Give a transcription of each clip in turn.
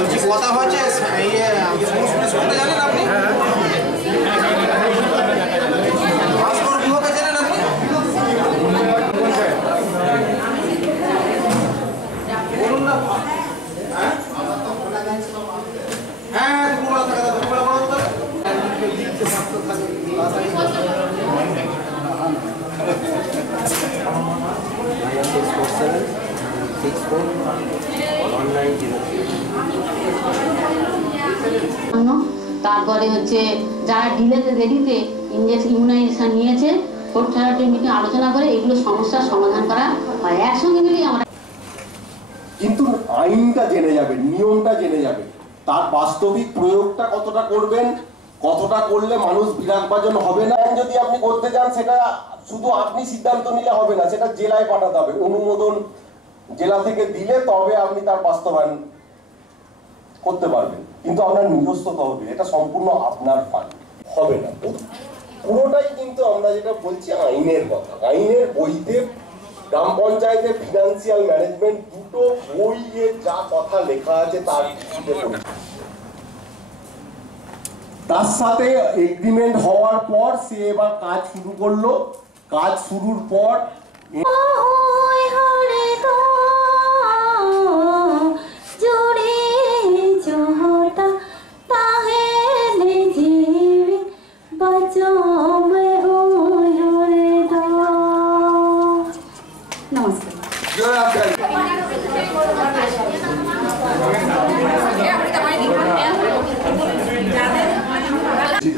বলছি কথা হচ্ছে শুনতে জানেন আপনি? বিভাগে জানেন আপনি? বলুন না। হ্যাঁ তারপরে হচ্ছে যারা ডিলেতে দেরিতে ইমিউনাইজেশন নিয়েছে কোর্ট থেরাপি মিটিং আলোচনা করে এগুলো সমস্যার সমাধান করা হয় একসঙ্গে মিলেই আমরা। কিন্তু আইনটা জেনে যাবেন, নিয়মটা জেনে যাবেন, তার বাস্তবিক প্রয়োগটা কতটা করবেন, কতটা করলে মানুষ বিরাগভাজন হবে না। যদি আপনি করতে চান সেটা শুধু আপনি সিদ্ধান্ত নিলে হবে না, সেটা জেলায় পাঠাতে হবে, অনুমোদন জেলা থেকে দিলে তবে আপনি তার বাস্তবায়ন করতে পারবেন। কিন্তু আপনার নিজস্ব তহবিল, এটা সম্পূর্ণ আপনার ফান্ড হবে না। পুরোটাই কিন্তু আমরা যেটা বলছি আইনের কথা, আইনের বইতে গ্রাম পঞ্চায়েতের ফিনান্সিয়াল ম্যানেজমেন্ট দুটো বইয়ে যা কথা লেখা আছে তার সাথে এগ্রিমেন্ট হওয়ার পর সে এবার কাজ শুরু করলো। কাজ শুরুর পর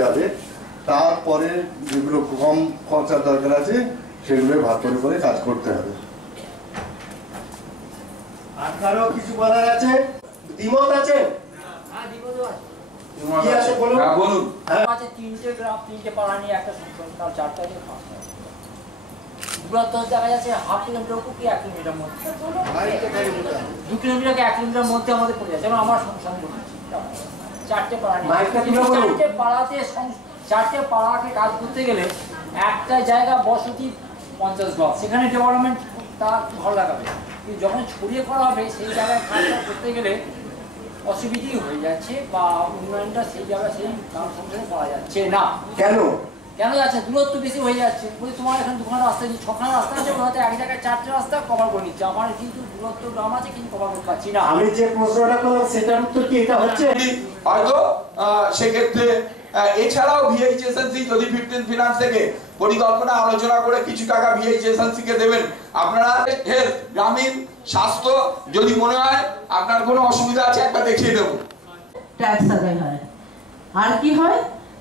যাবে, তারপরে যেগুলো কম খরচার দরকার আছে সেগুলো ভাগ করে কাজ করতে হবে। আর কারো কিছু বলার আছে? দ্বিমত আছে? কি আছে বলুন। আছে তিনটে গ্রাম, তিনটে পাড়া নিয়ে একটা তার 4টা দিয়ে 5টা দূরত্ব দেখা যাচ্ছে 1/2 কিলোমিটার কি 1 কিলোমিটার মধ্যে 2 কিলোমিটার কি 1 কিলোমিটার মধ্যে আমাদের পড়ে যাচ্ছে। যেমন আমার সংসদ বলছি 4টে পাড়া নিয়ে 4টে পাড়াতে 4টে পাড়াকে কাজ করতে গেলে একটা জায়গা বসতি 50 ঘর, সেখানে ডেভেলপমেন্ট তার ভালো লাগাবে, কিন্তু যখন ছড়িয়ে করা হবে সেই জায়গায় কাজটা করতে গেলে অসুবিধাই হয়ে যাচ্ছে বা উন্নয়নটা সেই জায়গায় সেই গ্রাম সংসারে করা যাচ্ছে না। কেন যাচ্ছে? দূরত্ব বেশি হয়ে যাচ্ছে। বলি তোমার এখানে 2খানা রাস্তা আছে, 6খানা রাস্তা আছে, হয়তো এক জায়গায় 4টে রাস্তা কভার করে নিচ্ছে, আমার কিন্তু দূরত্ব গ্রাম আছে কিন্তু কভার করতে পারছি না। আমি যে প্রশ্নটা করলাম সেটার উত্তর কি এটা হচ্ছে? হয়তো সেক্ষেত্রে এছাড়াও ভিএইচএসএনসি যদি 15 ফিনান্স থেকে পরিকল্পনা আলোচনা করে কিছু টাকা ভিএইচএসএনসি কে দেবেন। আপনারা হেলথ, গ্রামীণ স্বাস্থ্য যদি মনে হয় আপনার কোনো অসুবিধা আছে একবার দেখিয়ে দেবো। ট্যাক্স আদায় হয়, আর কি হয়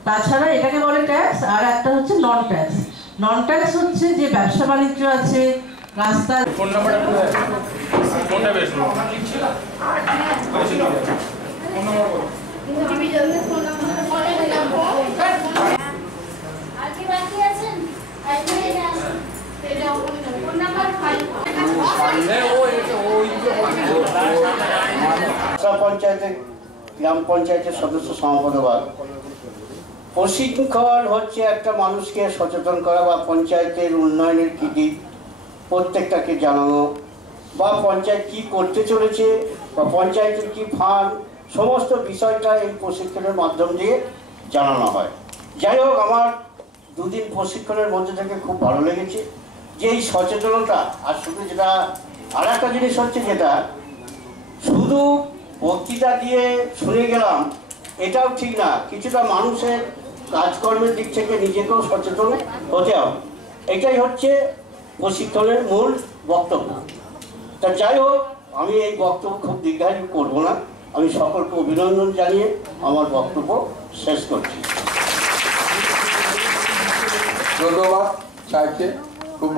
তাছাড়া এটাকে বলে ট্যাক্স। আর একটা হচ্ছে নন ট্যাক্স। নন ট্যাক্স হচ্ছে যে ব্যবসা বাণিজ্য আছে, রাস্তা। ফোন নাম্বারটা কোনটা বেশ ফোন নাম্বার বলো। পঞ্চায়েতের গ্রাম পঞ্চায়েতের সদস্য সমাপদেবার প্রশিক্ষণ হচ্ছে একটা মানুষকে সচেতন করা বা পঞ্চায়েতের উন্নয়নের কী প্রত্যেকটাকে জানানো, বা পঞ্চায়েত কি করতে চলেছে বা পঞ্চায়েতের কি ফান্ড, সমস্ত বিষয়টা এই প্রশিক্ষণের মাধ্যম দিয়ে জানানো হয়। যাই হোক, আমার 2 দিন প্রশিক্ষণের মধ্যে থেকে খুব ভালো লেগেছে যে এই সচেতনতা। আর শুধু যেটা আর একটা জিনিস হচ্ছে, যেটা শুধু বক্তৃতা দিয়ে শুনে গেলাম এটাও ঠিক না, কিছুটা মানুষের কাজকর্মের দিক থেকে নিজেকেও সচেতন হতে হবে। এটাই হচ্ছে প্রশিক্ষণের মূল বক্তব্য। তা যাই হোক, আমি এই বক্তব্য খুব দীর্ঘায়িত করব না, আমি সকলকে অভিনন্দন জানিয়ে আমার বক্তব্য শেষ করছি। ধন্যবাদ সাহেবকে। খুব